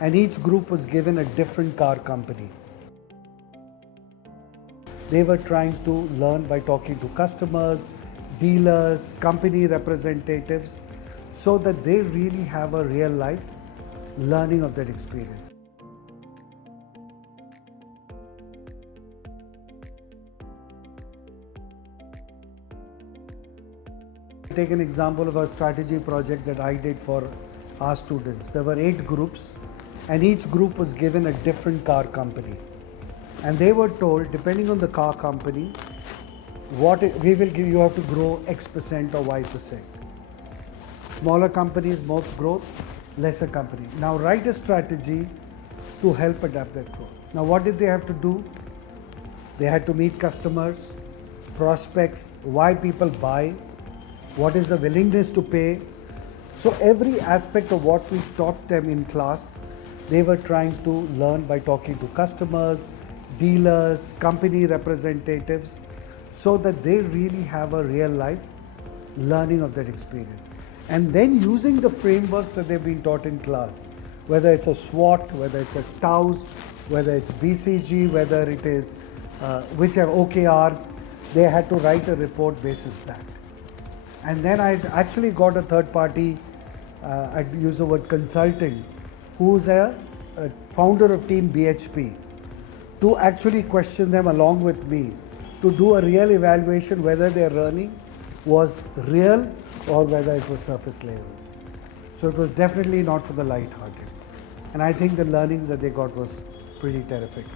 and each group was given a different car company. They were trying to learn by talking to customers, dealers, company representatives, so that they really have a real life learning of that experience. Take an example of a strategy project that I did for our students. There were 8 groups, and each group was given a different car company. And they were told, depending on the car company, we will give you have to grow X% or Y%. Smaller companies, more growth, lesser companies. Now write a strategy to help adapt that growth. Now what did they have to do? They had to meet customers, prospects, why people buy, what is the willingness to pay. So every aspect of what we taught them in class, they were trying to learn by talking to customers, dealers, company representatives, so that they really have a real life learning of that experience. And then using the frameworks that they've been taught in class, whether it's a SWOT, whether it's a TOWS, whether it's BCG, whether it is whichever OKRs, they had to write a report basis that. And then I actually got a third party, I'd use the word consulting, who's a founder of Team BHP, to actually question them along with me, to do a real evaluation whether their learning was real or whether it was surface level. So it was definitely not for the light-hearted. And I think the learning that they got was pretty terrific.